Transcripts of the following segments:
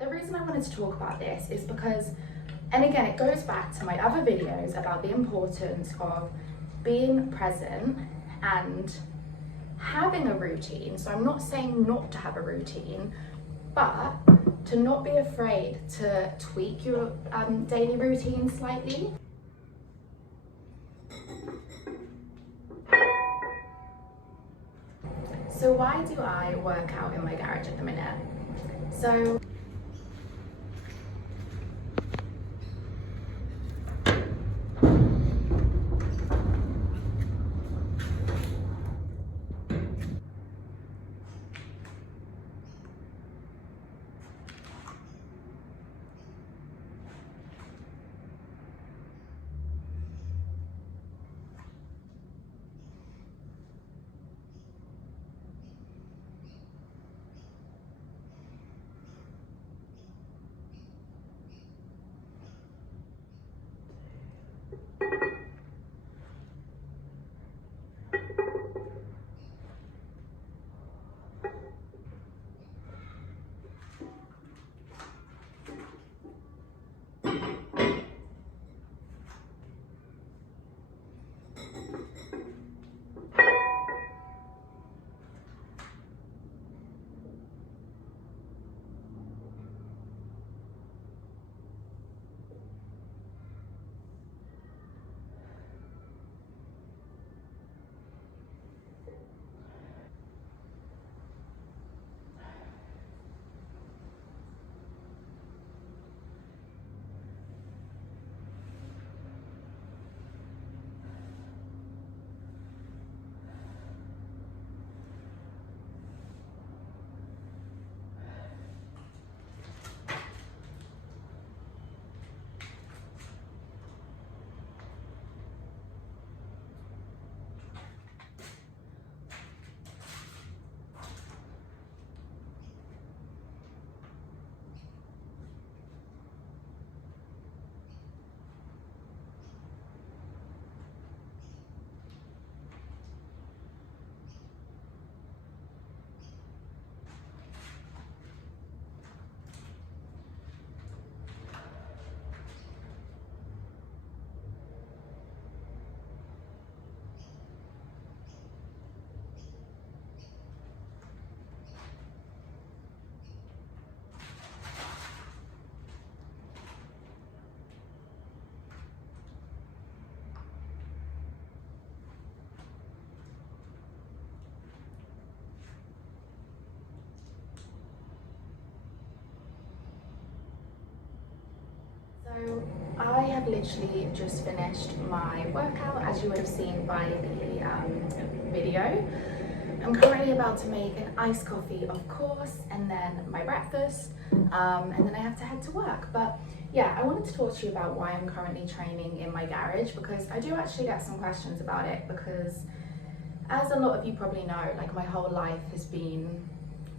the reason I wanted to talk about this is because, and again, it goes back to my other videos about the importance of being present and having a routine. So I'm not saying not to have a routine, but to not be afraid to tweak your daily routine slightly. So why do I work out in my garage at the minute? So So I have literally just finished my workout, as you would have seen by the video. I'm currently about to make an iced coffee, of course, and then my breakfast, and then I have to head to work. But yeah, I wanted to talk to you about why I'm currently training in my garage, because I do actually get some questions about it, because as a lot of you probably know, like my whole life has been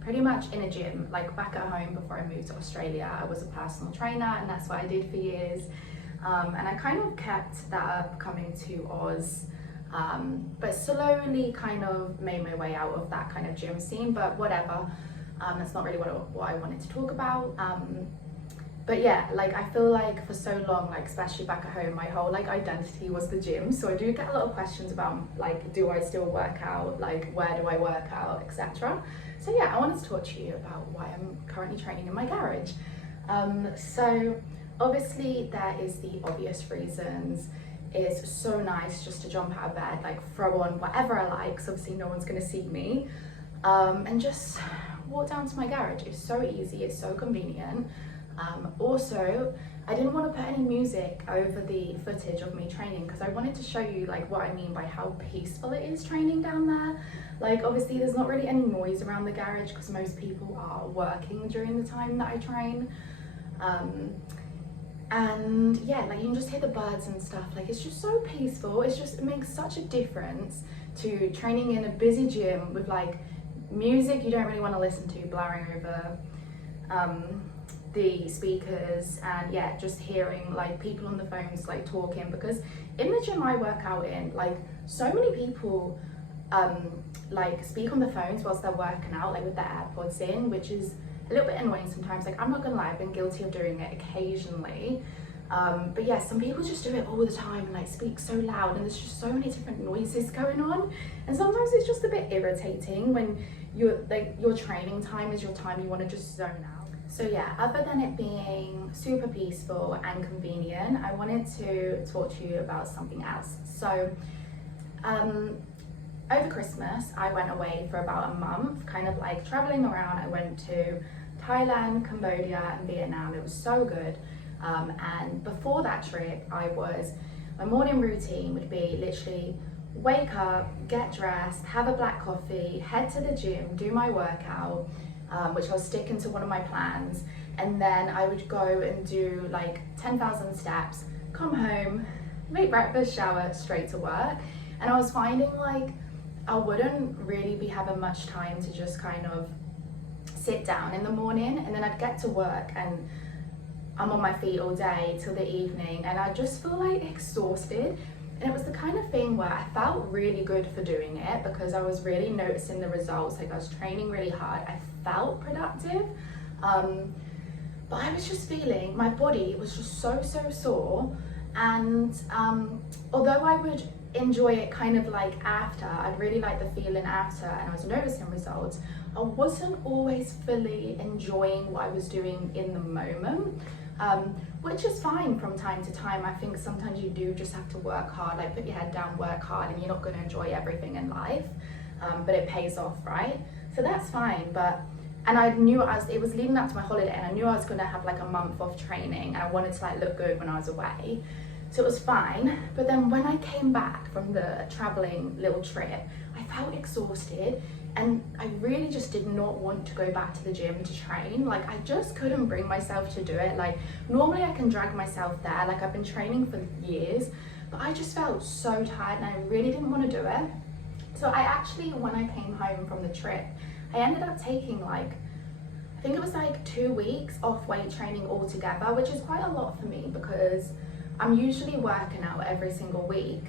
pretty much in a gym. Like back at home before I moved to Australia, I was a personal trainer and that's what I did for years. And I kind of kept that up coming to Oz, but slowly kind of made my way out of that kind of gym scene, but whatever. That's not really what I wanted to talk about. But yeah, like I feel like for so long, like especially back at home, my whole like identity was the gym. So I do get a lot of questions about like, do I still work out? Like, where do I work out, etc. So yeah, I wanted to talk to you about why I'm currently training in my garage. So obviously there is the obvious reasons. It's so nice just to jump out of bed, like throw on whatever I like, so obviously no one's gonna see me, and just walk down to my garage. It's so easy, it's so convenient. Also, I didn't want to put any music over the footage of me training because I wanted to show you like what I mean by how peaceful it is training down there. Like obviously there's not really any noise around the garage because most people are working during the time that I train. And yeah, like you can just hear the birds and stuff. Like it's just so peaceful. It makes such a difference to training in a busy gym with like music you don't really want to listen to blaring over the speakers, and yeah, just hearing like people on the phones like talking, because in the gym I work out in, like so many people like speak on the phones whilst they're working out, like with their AirPods in, which is a little bit annoying sometimes. Like, I'm not gonna lie, I've been guilty of doing it occasionally. But yeah, some people just do it all the time and like speak so loud, and there's just so many different noises going on, and sometimes it's just a bit irritating when you're like, your training time is your time, you want to just zone out. So yeah, other than it being super peaceful and convenient, I wanted to talk to you about something else. So over Christmas, I went away for about a month, kind of like traveling around. I went to Thailand, Cambodia and Vietnam. It was so good. And before that trip, my morning routine would be literally wake up, get dressed, have a black coffee, head to the gym, do my workout, which I was sticking to one of my plans. And then I would go and do like 10,000 steps, come home, make breakfast, shower, straight to work. And I was finding like I wouldn't really be having much time to just kind of sit down in the morning, and then I'd get to work and I'm on my feet all day till the evening, and I just feel like exhausted. And it was the kind of thing where I felt really good for doing it because I was really noticing the results. Like, I was training really hard, I felt productive, but I was just feeling, my body was just so sore. And although I would enjoy it kind of like after, I'd really like the feeling after, and I was noticing results, I wasn't always fully enjoying what I was doing in the moment, which is fine from time to time. I think sometimes you do just have to work hard, like put your head down, work hard, and you're not going to enjoy everything in life, but it pays off, right? So that's fine. And I knew it was leading up to my holiday, and I knew I was going to have like a month of training, and I wanted to like look good when I was away. So it was fine. But then when I came back from the traveling little trip, I felt exhausted, and I really just did not want to go back to the gym to train. Like, I just couldn't bring myself to do it. Like, normally I can drag myself there, like I've been training for years, but I just felt so tired and I really didn't want to do it. So I actually, when I came home from the trip, I ended up taking like, I think it was like 2 weeks off weight training altogether, which is quite a lot for me because I'm usually working out every single week.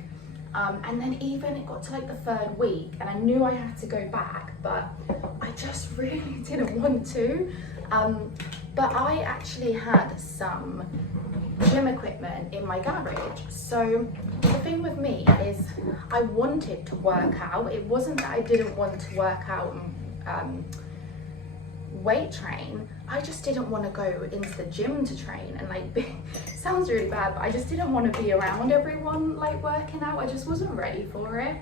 And then even it got to like the 3rd week and I knew I had to go back, but I just really didn't want to. But I actually had some gym equipment in my garage. So the thing with me is I wanted to work out. It wasn't that I didn't want to work out and weight train. I just didn't want to go into the gym to train and like sounds really bad, but I just didn't want to be around everyone like working out. I just wasn't ready for it.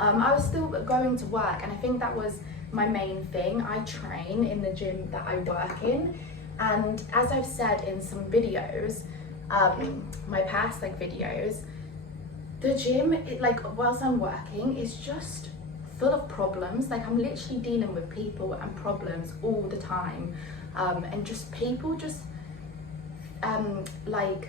I was still going to work, and I think that was my main thing. I train in the gym that I work in, and as I've said in some videos, my past like videos, the gym, like whilst I'm working, is just full of problems. Like, I'm literally dealing with people and problems all the time, and just people just like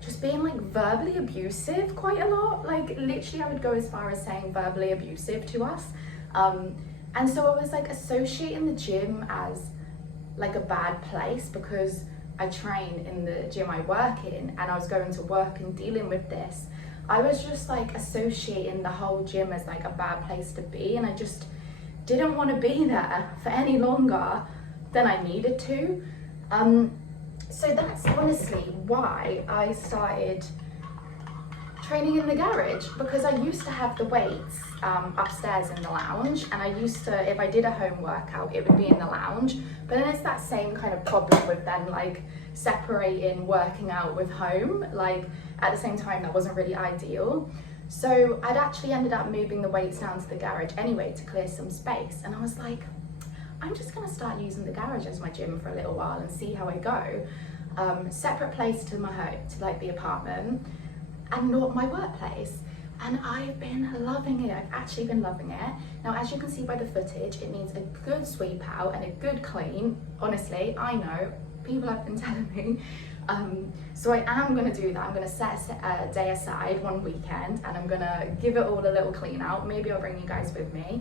just being like verbally abusive quite a lot. Like, literally I would go as far as saying verbally abusive to us, and so I was like associating the gym as like a bad place because I train in the gym I work in, and I was going to work and dealing with this. I was just like associating the whole gym as like a bad place to be, and I just didn't want to be there for any longer than I needed to. So that's honestly why I started training in the garage, because I used to have the weights upstairs in the lounge, and I used to, if I did a home workout, it would be in the lounge. But then it's that same kind of problem with then like separating working out with home. Like, at the same time, that wasn't really ideal. So I'd actually ended up moving the weights down to the garage anyway to clear some space. And I was like, I'm just gonna start using the garage as my gym for a little while and see how I go. Separate place to my home, to like the apartment, and not my workplace. And I've been loving it. I've actually been loving it. Now, as you can see by the footage, it needs a good sweep out and a good clean. Honestly, I know, people have been telling me. So I am gonna do that. I'm gonna set a day aside one weekend, and I'm gonna give it all a little clean out. Maybe I'll bring you guys with me.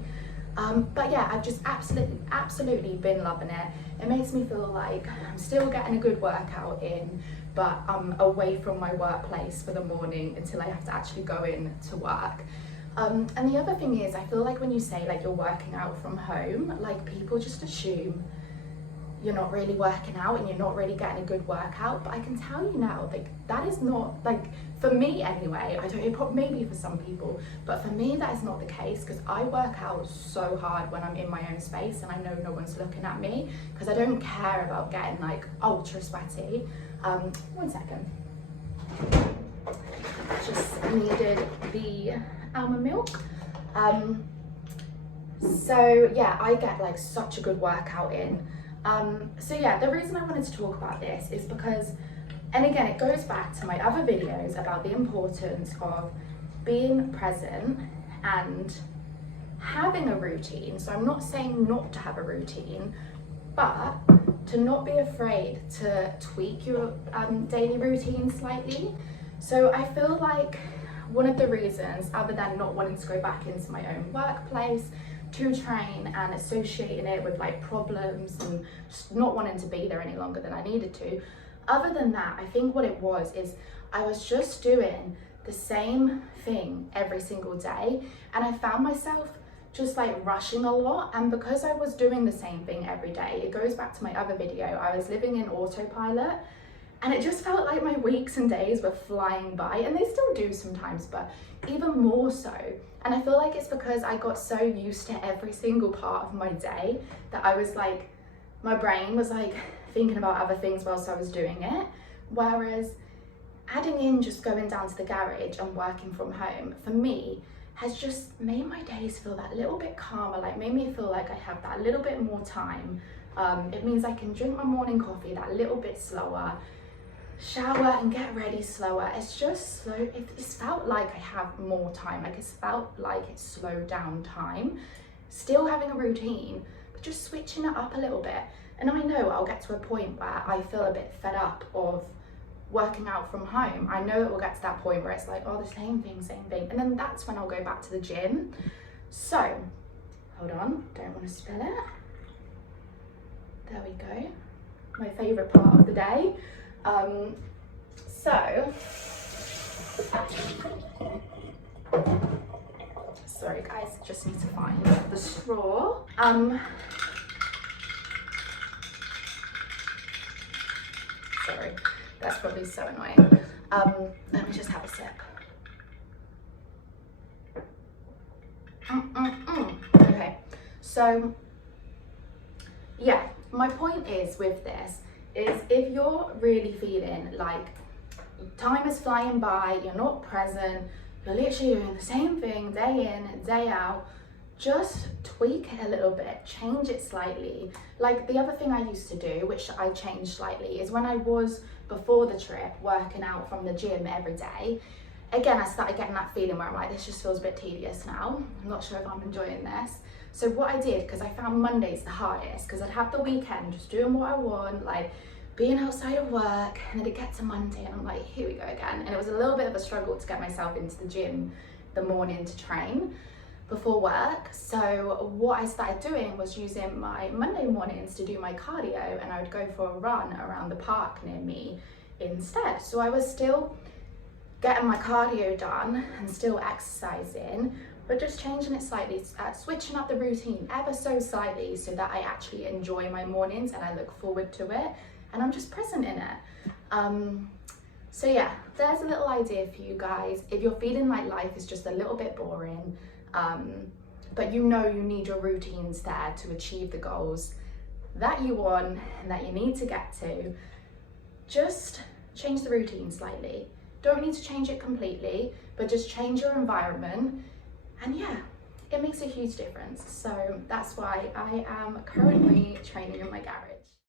But yeah, I've just absolutely been loving it. It makes me feel like I'm still getting a good workout in, but I'm away from my workplace for the morning until I have to actually go in to work. And the other thing is, I feel like when you say like you're working out from home, like people just assume you're not really working out and you're not really getting a good workout. But I can tell you now, like, that is not, like, for me anyway, I don't know, maybe for some people, but for me that is not the case, because I work out so hard when I'm in my own space and I know no one's looking at me, because I don't care about getting like ultra sweaty. 1 second. Just needed the almond milk. So yeah, I get like such a good workout in. So yeah, the reason I wanted to talk about this is because, and again, it goes back to my other videos about the importance of being present and having a routine. So I'm not saying not to have a routine, but to not be afraid to tweak your daily routine slightly. So I feel like one of the reasons, other than not wanting to go back into my own workplace to train and associating it with like problems and just not wanting to be there any longer than I needed to, other than that, I think what it was is I was just doing the same thing every single day, and I found myself just like rushing a lot. And because I was doing the same thing every day, it goes back to my other video, I was living in autopilot, and it just felt like my weeks and days were flying by, and they still do sometimes, but even more so. And I feel like it's because I got so used to every single part of my day that I was like, my brain was like thinking about other things whilst I was doing it. Whereas adding in just going down to the garage and working from home, for me, has just made my days feel that little bit calmer, like made me feel like I have that little bit more time. It means I can drink my morning coffee that little bit slower, shower and get ready slower. It's just slow. It's felt like I have more time, like it's felt like it's slowed down time. Still having a routine, but just switching it up a little bit. And I know I'll get to a point where I feel a bit fed up of working out from home. I know it will get to that point where it's like, oh, the same thing. And then that's when I'll go back to the gym. So, hold on, don't want to spill it. There we go. My favorite part of the day. Sorry guys, just need to find the straw. Sorry, that's probably so annoying. Let me just have a sip. Okay, so yeah, my point is with this is if you're really feeling like time is flying by, you're not present, you're literally doing the same thing day in and day out, just tweak it a little bit, change it slightly. Like the other thing I used to do, which I changed slightly, is when I was before the trip working out from the gym every day, again, I started getting that feeling where I'm like, this just feels a bit tedious now. I'm not sure if I'm enjoying this. So what I did, because I found Mondays the hardest, because I'd have the weekend just doing what I want, like being outside of work, and then it'd get to Monday and I'm like, here we go again. And it was a little bit of a struggle to get myself into the gym the morning to train before work. So what I started doing was using my Monday mornings to do my cardio, and I would go for a run around the park near me instead. So I was still getting my cardio done and still exercising, but just changing it slightly, switching up the routine ever so slightly so that I actually enjoy my mornings and I look forward to it and I'm just present in it. So yeah, there's a little idea for you guys. If you're feeling like life is just a little bit boring, but you know you need your routines there to achieve the goals that you want and that you need to get to, just change the routine slightly. Don't need to change it completely, but just change your environment. And yeah, it makes a huge difference. So that's why I am currently training in my garage.